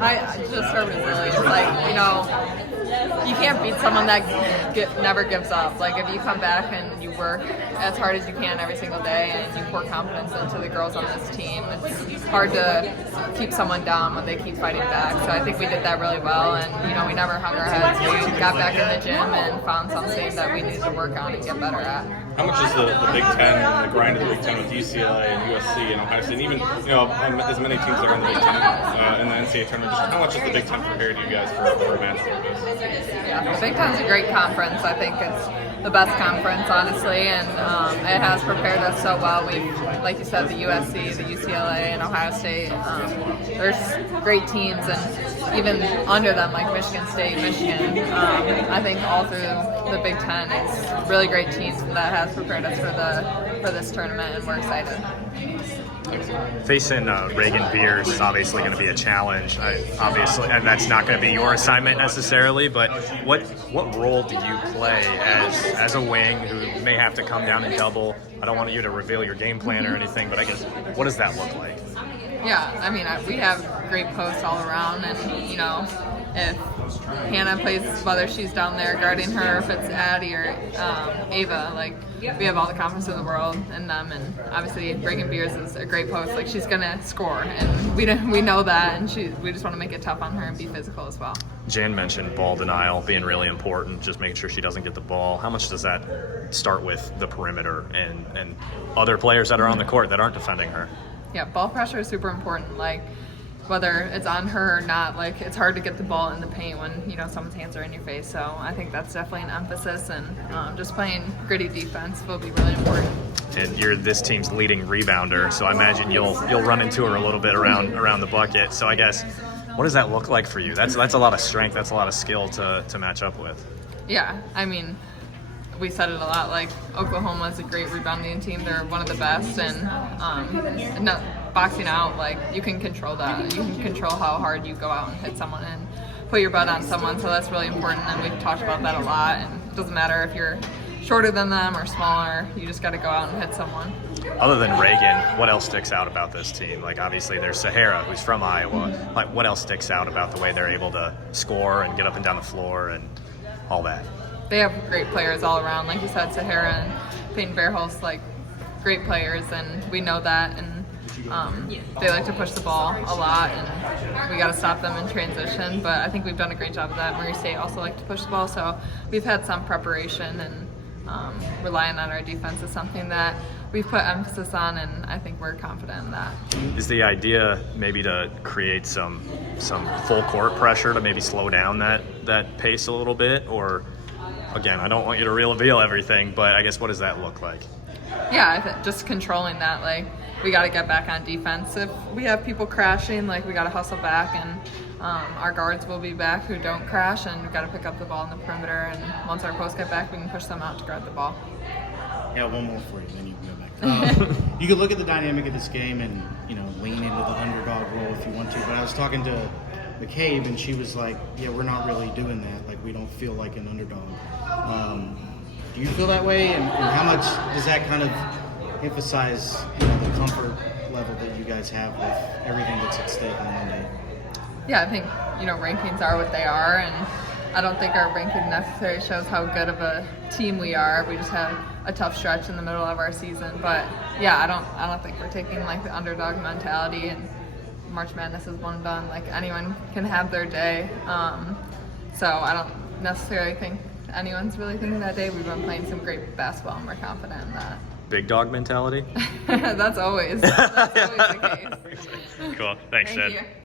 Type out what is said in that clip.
I just her resilience. Like, you can't beat someone that never gives up. Like, if you come back and you work as hard as you can every single day and you pour confidence into the girls on this team, it's hard to keep someone down when they keep fighting back. So I think we did that really well, and we never hung our heads. We got back in the gym and found something that we needed to work on and get better at. How much is the Big Ten and the grind of the Big Ten with UCLA and USC and Ohio State, and even as many teams that are in the Big Ten in the NCAA tournament? Just how much is the Big Ten prepared you guys for a match like this? Yeah, the Big Ten's a great conference. I think it's the best conference, honestly, and it has prepared us so well. We've, like you said, the USC, the UCLA, and Ohio State. There's great teams, and even under them, like Michigan State, Michigan. I think all through the Big Ten, it's really great teams that has prepared us for this tournament, and we're excited. Facing Reagan Beers is obviously going to be a challenge, obviously, and that's not going to be your assignment necessarily, but what role do you play as a wing who may have to come down and double? I don't want you to reveal your game plan or anything, but I guess, what does that look like? Yeah, I mean, we have great posts all around, and, if Hannah plays, whether she's down there guarding her, if it's Addie or Ava, like, we have all the confidence in the world in them, and obviously Reagan Beers is a great post. Like, she's gonna score, and we know that, and we just want to make it tough on her and be physical as well. Jan mentioned ball denial being really important, just making sure she doesn't get the ball. How much does that start with the perimeter and other players that are on the court that aren't defending her? Yeah, ball pressure is super important. Like, whether it's on her or not, like, it's hard to get the ball in the paint when someone's hands are in your face. So I think that's definitely an emphasis, and just playing gritty defense will be really important. And you're this team's leading rebounder, so I imagine you'll run into her a little bit around the bucket. So I guess, what does that look like for you? That's a lot of strength. That's a lot of skill to match up with. Yeah, I mean, we said it a lot. Like, Oklahoma's a great rebounding team. They're one of the best, and not boxing out, like, you can control that. You can control how hard you go out and hit someone and put your butt on someone. So that's really important, and we've talked about that a lot. And it doesn't matter if you're shorter than them or smaller. You just got to go out and hit someone. Other than Reagan, what else sticks out about this team? Like, obviously there's Sahara, who's from Iowa. Like, what else sticks out about the way they're able to score and get up and down the floor and all that? They have great players all around. Like you said, Sahara and Peyton Bearholz, like, great players, and we know that. And they like to push the ball a lot, and we got to stop them in transition. But I think we've done a great job of that. Murray State also like to push the ball, so we've had some preparation, and relying on our defense is something that we've put emphasis on, and I think we're confident in that. Is the idea maybe to create some full court pressure to maybe slow down that pace a little bit? Or, again, I don't want you to reveal everything, but I guess, what does that look like? Yeah, just controlling that. Like, we got to get back on defense. If we have people crashing, like, we got to hustle back, and our guards will be back who don't crash, and we've got to pick up the ball in the perimeter, and once our posts get back, we can push them out to guard the ball. Yeah, one more for you, then you can go back. You could look at the dynamic of this game and, lean into the underdog role if you want to, but I was talking to McCabe, and she was like, yeah, we're not really doing that. Like, we don't feel like an underdog. Do you feel that way, and how much does that kind of emphasize the comfort level that you guys have with everything that's at stake on Monday? Yeah, I think, rankings are what they are, and I don't think our ranking necessarily shows how good of a team we are. We just had a tough stretch in the middle of our season, but yeah, I don't think we're taking, like, the underdog mentality, and March Madness is one and done. Like, anyone can have their day, so I don't necessarily think anyone's really thinking that day. We've been playing some great basketball, and we're confident in that. Big dog mentality? That's always the case. Cool. Thanks, Thank Jen. you.